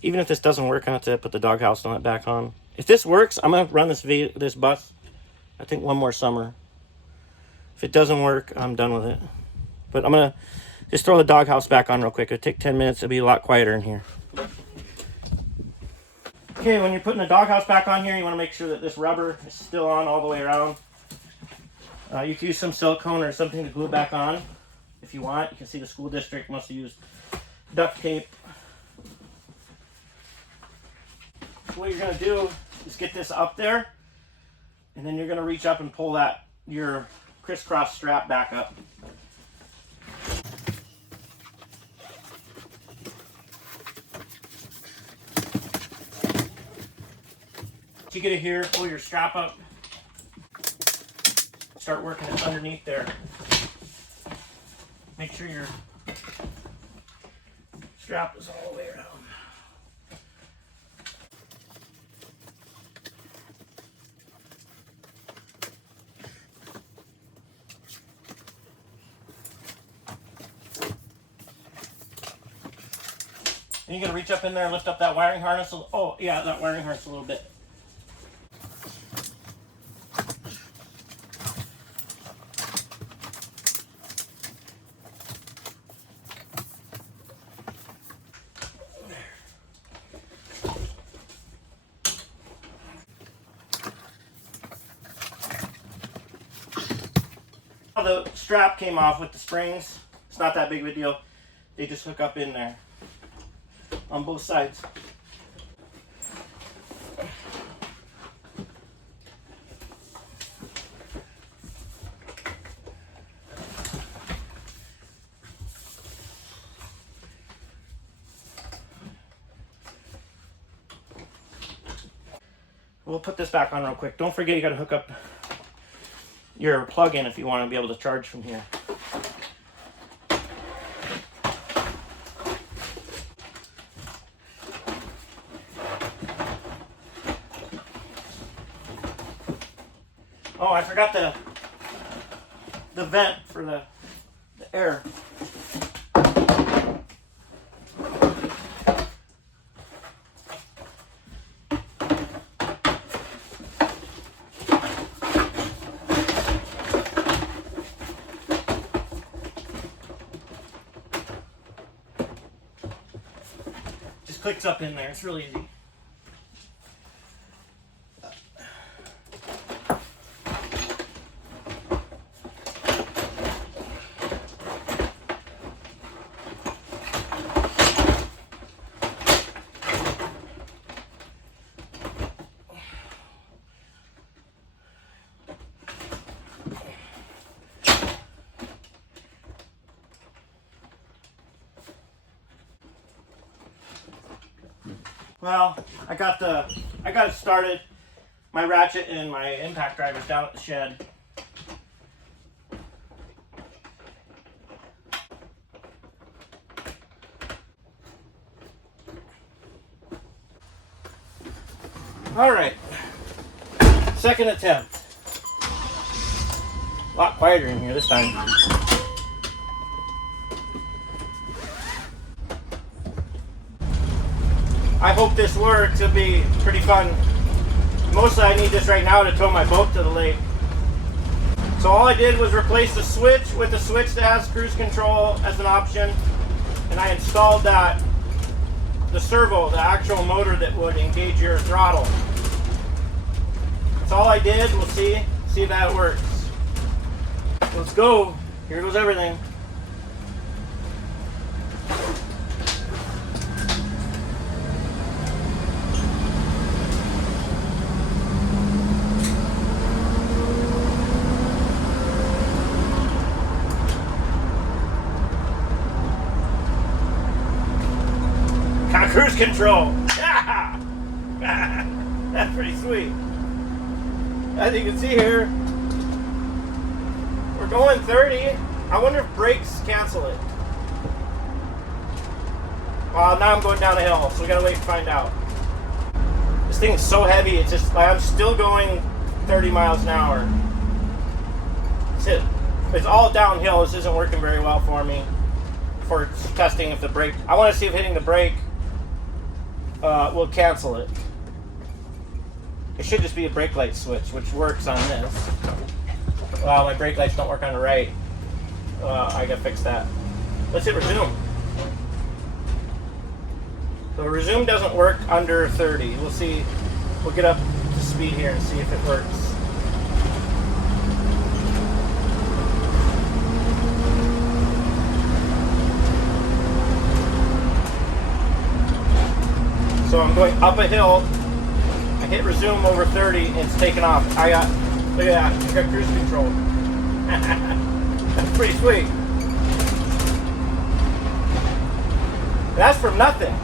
Even if this doesn't work, I have to put the doghouse on it back on. If this works, I'm gonna run this bus, I think, one more summer. If it doesn't work, I'm done with it. But I'm gonna just throw the doghouse back on real quick. It'll take 10 minutes. It'll be a lot quieter in here. Okay, when you're putting the doghouse back on here, you want to make sure that this rubber is still on all the way around. You can use some silicone or something to glue it back on if you want. You can see the school district must have used duct tape. So what you're going to do is get this up there, and then you're going to reach up and pull your crisscross strap back up. Once you get it here, pull your strap up. Start working it underneath there. Make sure your strap is all the way around. And you're going to reach up in there and lift up that wiring harness. Oh, yeah, that wiring harness a little bit. The strap came off with the springs. It's not that big of a deal. They just hook up in there on both sides. We'll put this back on real quick. Don't forget, you got to hook up your plug-in if you want to be able to charge from here. Oh, I forgot the vent for the air. Clicks up in there. It's really easy. Well, I got it started. My ratchet and my impact driver's down at the shed. All right, second attempt. A lot quieter in here this time. I hope this works. It'll be pretty fun. Mostly I need this right now to tow my boat to the lake. So all I did was replace the switch with the switch that has cruise control as an option. And I installed the servo, the actual motor that would engage your throttle. That's all I did. We'll see if that works. Let's go. Here goes everything. Cruise control. That's pretty sweet. As you can see here, we're going 30. I wonder if brakes cancel it. Well, now I'm going down a hill, so we gotta wait and find out. This thing is so heavy, it's just, I'm still going 30 miles an hour. It's all downhill. This isn't working very well for me for testing if the brake. I want to see if hitting the brake will cancel it. It should just be a brake light switch, which works on this. Well, my brake lights don't work on the right. I gotta fix that. Let's hit resume. So resume doesn't work under 30. We'll see. We'll get up to speed here and see if it works. So I'm going up a hill. I hit resume over 30 and it's taken off. Look at that, I got cruise control. That's pretty sweet. That's from nothing.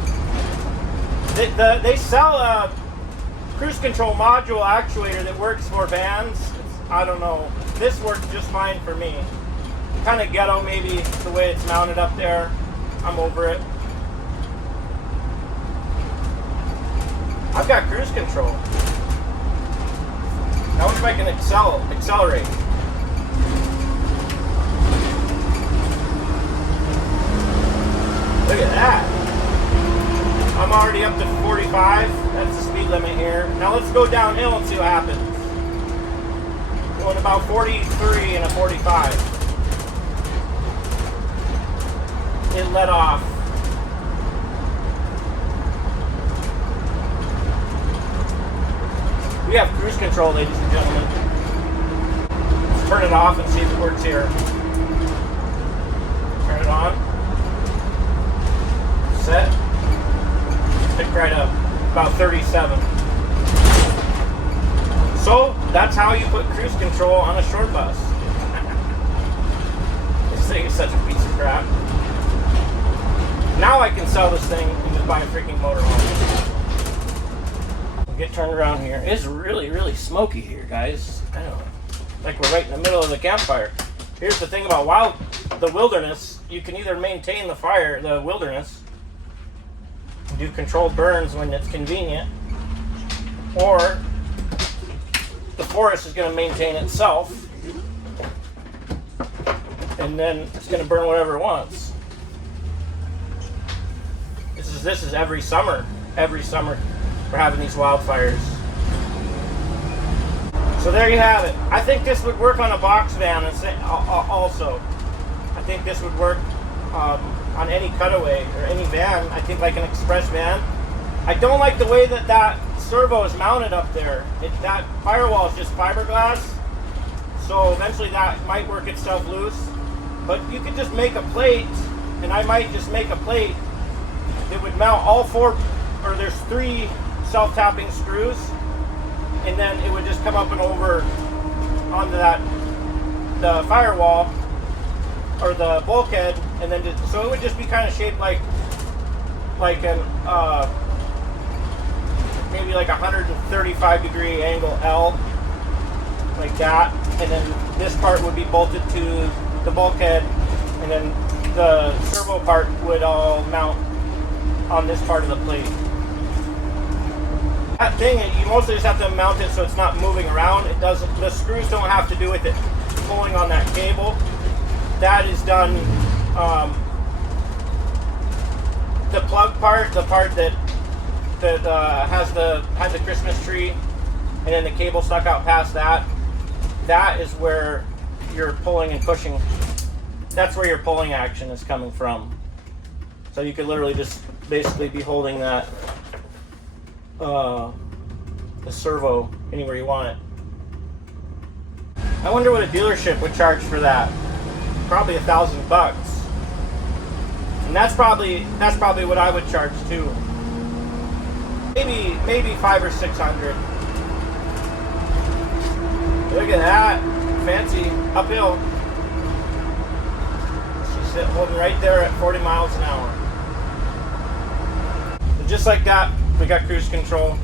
They sell a cruise control module actuator that works for vans. I don't know. This works just fine for me. Kind of ghetto maybe the way it's mounted up there. I'm over it. I've got cruise control. Now if I can accelerate. Look at that. I'm already up to 45. That's the speed limit here. Now let's go downhill and see what happens. Going about 43 and a 45. It let off. We have cruise control, ladies and gentlemen. Let's turn it off and see if it works here. Turn it on. Set. Pick right up. About 37. So, that's how you put cruise control on a short bus. This thing is such a piece of crap. Now I can sell this thing and just buy a freaking motorhome. Get turned around here. It's really, really smoky here, guys. I don't know. Like we're right in the middle of the campfire. Here's the thing about the wilderness. You can either maintain the wilderness, do controlled burns when it's convenient, or the forest is going to maintain itself, and then it's going to burn whatever it wants. This is every summer. Every summer. We're having these wildfires. So there you have it. I think this would work on a box van also. I think this would work on any Cutaway or any van. I think like an express van. I don't like the way that servo is mounted up there. That firewall is just fiberglass. So eventually that might work itself loose. But you could just make a plate, and I might just make a plate that would mount all four, or there's 3 self-tapping screws, and then it would just come up and over onto the firewall or the bulkhead, and then so it would just be kind of shaped like an maybe like 135-degree angle L, like that, and then this part would be bolted to the bulkhead, and then the servo part would all mount on this part of the plate. That thing, you mostly just have to mount it so it's not moving around. It doesn't. The screws don't have to do with it pulling on that cable. That is done. The plug part, the part that has the Christmas tree, and then the cable stuck out past that. That is where you're pulling and pushing. That's where your pulling action is coming from. So you could literally just basically be holding that the servo anywhere you want it. I wonder what a dealership would charge for that. Probably $1,000. And that's probably what I would charge too. Maybe 500 or 600. Look at that, fancy uphill. She's holding right there at 40 miles an hour. And just like that, we got cruise control.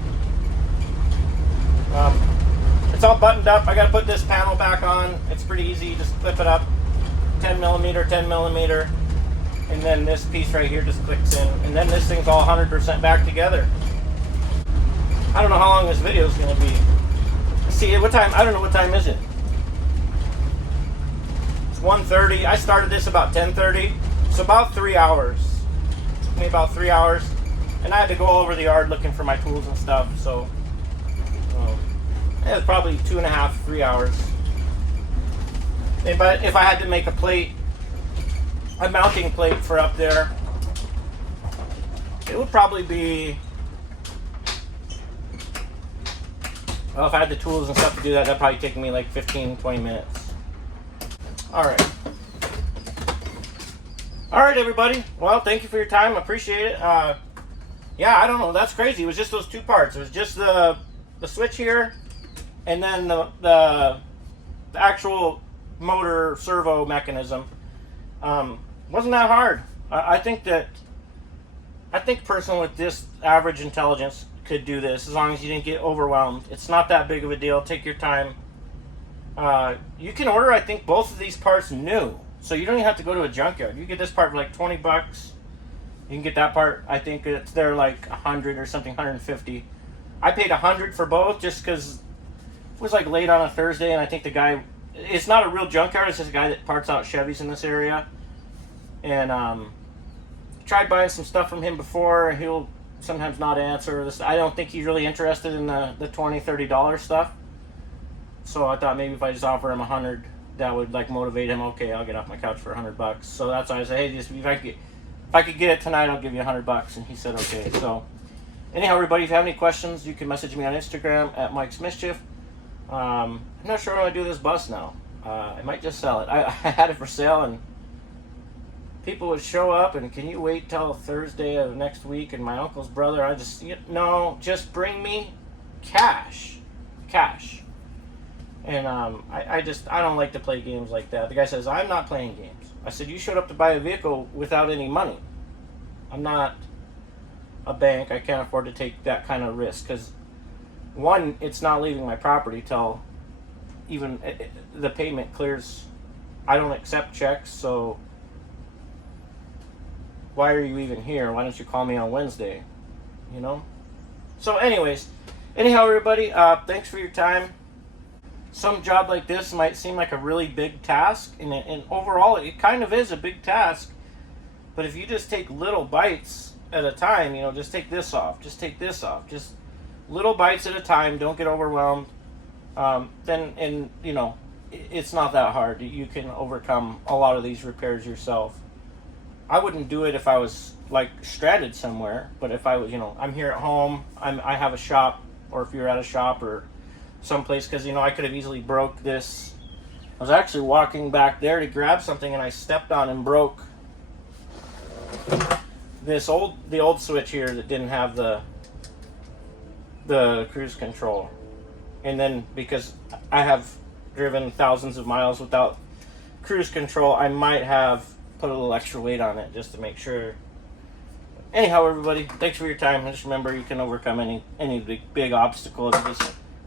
It's all buttoned up. I got to put this panel back on. It's pretty easy. Just flip it up, 10 millimeter, and then this piece right here just clicks in, and then this thing's all 100% back together. I don't know how long this video is going to be. Let's see, what time? I don't know what time is it. It's 1:30. I started this about 10:30. So about 3 hours. It took me about 3 hours, and I had to go over the yard looking for my tools and stuff. So it was probably 2.5, 3 hours. But if I had to make a plate, a mounting plate for up there, it would probably be, well, if I had the tools and stuff to do that, that'd probably take me like 15, 20 minutes. Alright, everybody. Well, thank you for your time. I appreciate it. Yeah, I don't know. That's crazy. It was just those two parts. It was just the switch here, and then the actual motor servo mechanism. Wasn't that hard. I think personally with this average intelligence could do this as long as you didn't get overwhelmed. It's not that big of a deal. Take your time. You can order, I think, both of these parts new, so you don't even have to go to a junkyard. You get this part for like $20. You can get that part. I think they're like 100 or something, 150. I paid 100 for both just because it was like late on a Thursday, and I think the guy, it's not a real junkyard. It's just a guy that parts out Chevys in this area. And tried buying some stuff from him before, and he'll sometimes not answer this. I don't think he's really interested in the $20, $30 stuff. So I thought maybe if I just offer him 100, that would like motivate him. Okay, I'll get off my couch for $100. So that's why I said, hey, just if I could get it tonight, I'll give you $100. And he said okay. So anyhow, everybody, if you have any questions, you can message me on Instagram at Mike's Mischief. I'm not sure when I do this bus now. I might just sell it. I had it for sale, and people would show up, and can you wait till Thursday of next week? And my uncle's brother, no, just bring me cash. And I don't like to play games like that. The guy says, I'm not playing games. I said, you showed up to buy a vehicle without any money. I'm not a bank. I can't afford to take that kind of risk, because one, it's not leaving my property till even the payment clears. I don't accept checks, so why are you even here? Why don't you call me on Wednesday? You know? So anyhow, everybody, thanks for your time. Some job like this might seem like a really big task, and overall it kind of is a big task. But if you just take little bites at a time, just take this off, just little bites at a time, don't get overwhelmed, then it's not that hard. You can overcome a lot of these repairs yourself. I wouldn't do it if I was like stranded somewhere, but if I was, I'm here at home, I have a shop, or if you're at a shop or someplace, because I could have easily broke this. I was actually walking back there to grab something, and I stepped on and broke the old switch here that didn't have the cruise control. And then because I have driven thousands of miles without cruise control, I might have put a little extra weight on it just to make sure. Anyhow, everybody, thanks for your time. And just remember, you can overcome any big obstacles.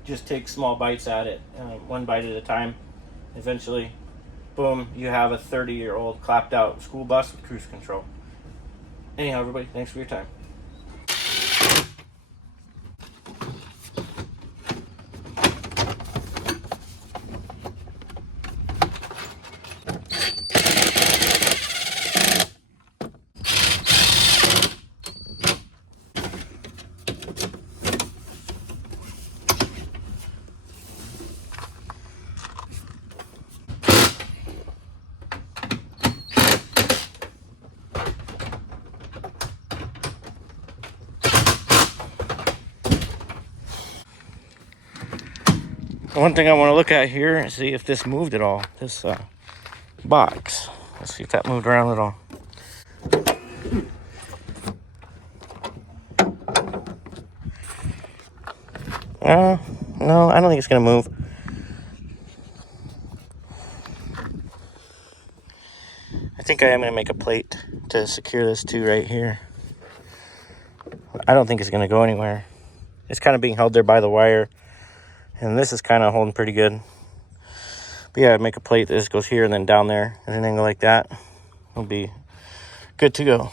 Just take small bites at it, one bite at a time. Eventually, boom, you have a 30-year-old clapped out school bus with cruise control. Anyhow, everybody, thanks for your time. One thing I want to look at here and see if this moved at all. This box. Let's see if that moved around at all. No, I don't think it's going to move. I think I am going to make a plate to secure this to right here. I don't think it's going to go anywhere. It's kind of being held there by the wire. And this is kind of holding pretty good. But yeah, I'd make a plate that just goes here and then down there. And an angle like that will be good to go.